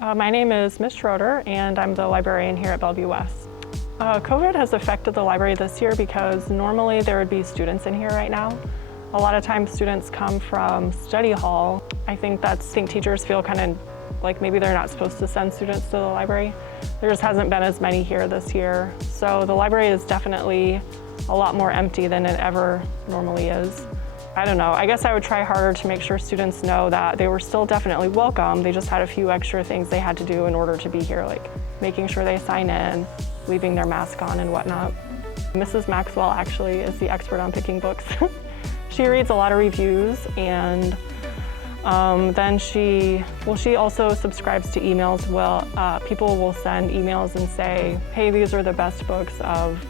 My name is Ms. Schroeder, and I'm the librarian here at Bellevue West. COVID has affected the library this year because normally there would be students in here right now. A lot of times students come from study hall. I think teachers feel kind of like maybe they're not supposed to send students to the library. There just hasn't been as many here this year. So the library is definitely a lot more empty than it ever normally is. I don't know, I guess I would try harder to make sure students know that they were still definitely welcome. They just had a few extra things they had to do in order to be here, like making sure they sign in, leaving their mask on and whatnot. Mrs. Maxwell actually is the expert on picking books. She reads a lot of reviews, and then she also subscribes to emails. People will send emails and say, hey, these are the best books of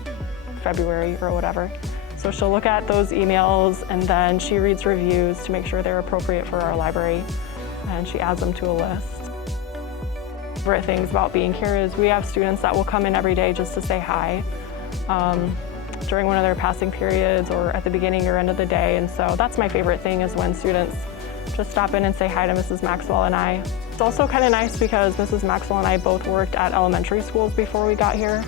February or whatever. So she'll look at those emails, and then she reads reviews to make sure they're appropriate for our library, and she adds them to a list. Favorite things about being here is we have students that will come in every day just to say hi during one of their passing periods or at the beginning or end of the day, and so that's my favorite thing, is when students just stop in and say hi to Mrs. Maxwell and I. It's also kind of nice because Mrs. Maxwell and I both worked at elementary schools before we got here.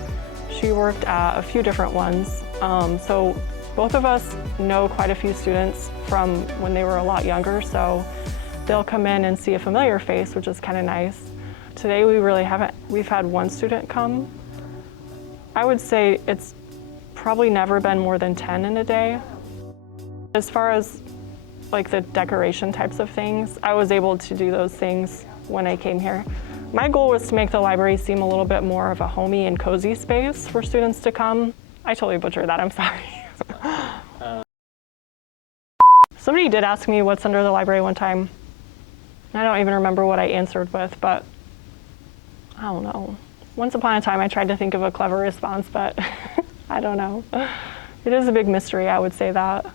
She worked at a few different ones, so both of us know quite a few students from when they were a lot younger, so they'll come in and see a familiar face, which is kind of nice. Today we've had one student come. I would say it's probably never been more than 10 in a day. As far as like the decoration types of things, I was able to do those things when I came here. My goal was to make the library seem a little bit more of a homey and cozy space for students to come. I totally butchered that, I'm sorry. Somebody did ask me what's under the library one time. I don't even remember what I answered with, but I don't know. Once upon a time I tried to think of a clever response, but I don't know. It is a big mystery, I would say that.